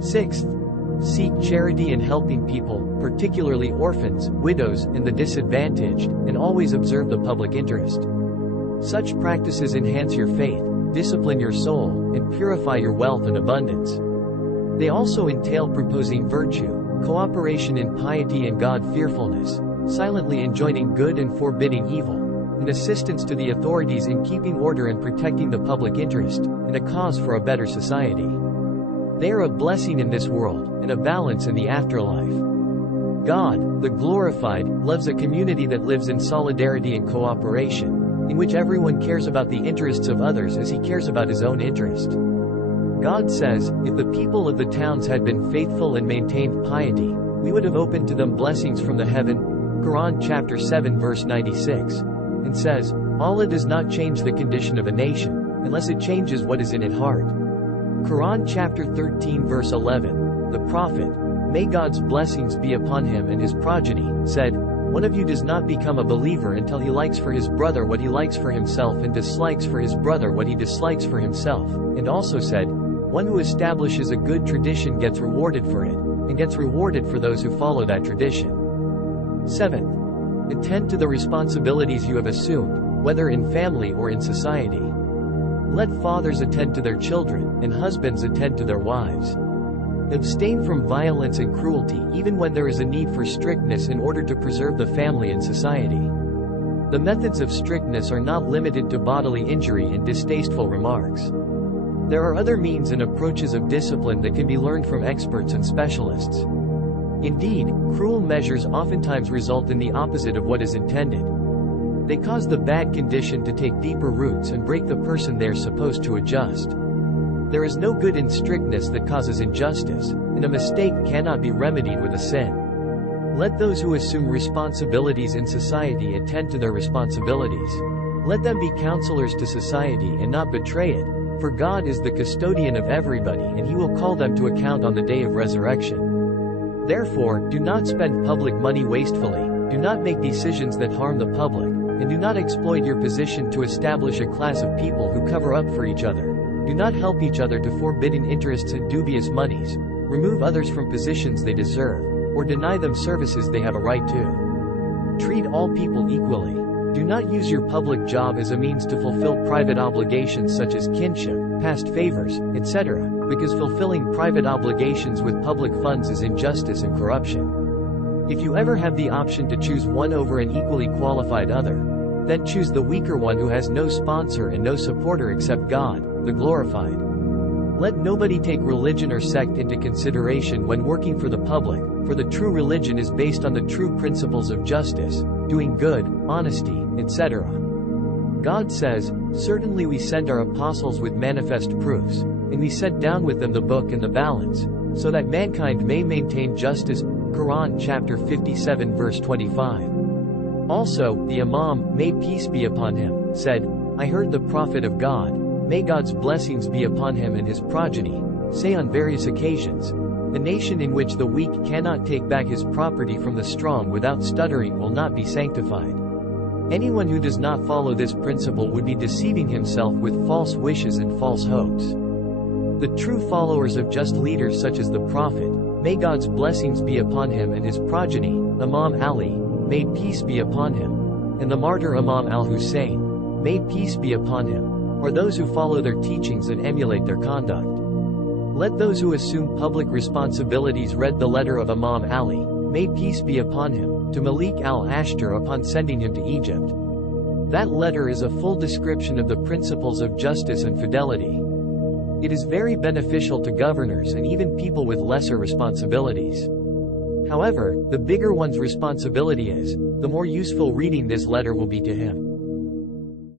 Sixth, seek charity and helping people, particularly orphans, widows, and the disadvantaged, and always observe the public interest. Such practices enhance your faith, discipline your soul, and purify your wealth and abundance. They also entail proposing virtue, cooperation in piety and God-fearfulness, silently enjoining good and forbidding evil, and assistance to the authorities in keeping order and protecting the public interest, and a cause for a better society. They are a blessing in this world, and a balance in the afterlife. God, the glorified, loves a community that lives in solidarity and cooperation, in which everyone cares about the interests of others as he cares about his own interest. God says, if the people of the towns had been faithful and maintained piety, we would have opened to them blessings from the heaven. Quran chapter 7 verse 96. And says, Allah does not change the condition of a nation, unless it changes what is in its heart. Quran chapter 13 verse 11. The Prophet, may God's blessings be upon him and his progeny, said, one of you does not become a believer until he likes for his brother what he likes for himself and dislikes for his brother what he dislikes for himself, and also said, one who establishes a good tradition gets rewarded for it, and gets rewarded for those who follow that tradition. Seventh, attend to the responsibilities you have assumed, whether in family or in society. Let fathers attend to their children, and husbands attend to their wives. Abstain from violence and cruelty even when there is a need for strictness in order to preserve the family and society. The methods of strictness are not limited to bodily injury and distasteful remarks. There are other means and approaches of discipline that can be learned from experts and specialists. Indeed, cruel measures oftentimes result in the opposite of what is intended. They cause the bad condition to take deeper roots and break the person they are supposed to adjust. There is no good in strictness that causes injustice, and a mistake cannot be remedied with a sin. Let those who assume responsibilities in society attend to their responsibilities. Let them be counselors to society and not betray it, for God is the custodian of everybody and he will call them to account on the day of resurrection. Therefore, do not spend public money wastefully, do not make decisions that harm the public, and do not exploit your position to establish a class of people who cover up for each other. Do not help each other to forbidden interests and dubious monies, remove others from positions they deserve, or deny them services they have a right to. Treat all people equally. Do not use your public job as a means to fulfill private obligations such as kinship, past favors, etc., because fulfilling private obligations with public funds is injustice and corruption. If you ever have the option to choose one over an equally qualified other, then choose the weaker one who has no sponsor and no supporter except God, the glorified. Let nobody take religion or sect into consideration when working for the public, for the true religion is based on the true principles of justice, doing good, honesty, etc. God says, certainly we send our apostles with manifest proofs, and we set down with them the book and the balance, so that mankind may maintain justice. Quran chapter 57 verse 25. Also, the Imam, may peace be upon him, said, I heard the Prophet of God, may God's blessings be upon him and his progeny, say on various occasions, the nation in which the weak cannot take back his property from the strong without stuttering will not be sanctified. Anyone who does not follow this principle would be deceiving himself with false wishes and false hopes. The true followers of just leaders such as the Prophet, may God's blessings be upon him and his progeny, Imam Ali, may peace be upon him, and the martyr Imam al-Hussein, may peace be upon him, or those who follow their teachings and emulate their conduct. Let those who assume public responsibilities read the letter of Imam Ali, may peace be upon him, to Malik al-Ashtar upon sending him to Egypt. That letter is a full description of the principles of justice and fidelity. It is very beneficial to governors and even people with lesser responsibilities. However, the bigger one's responsibility is, the more useful reading this letter will be to him.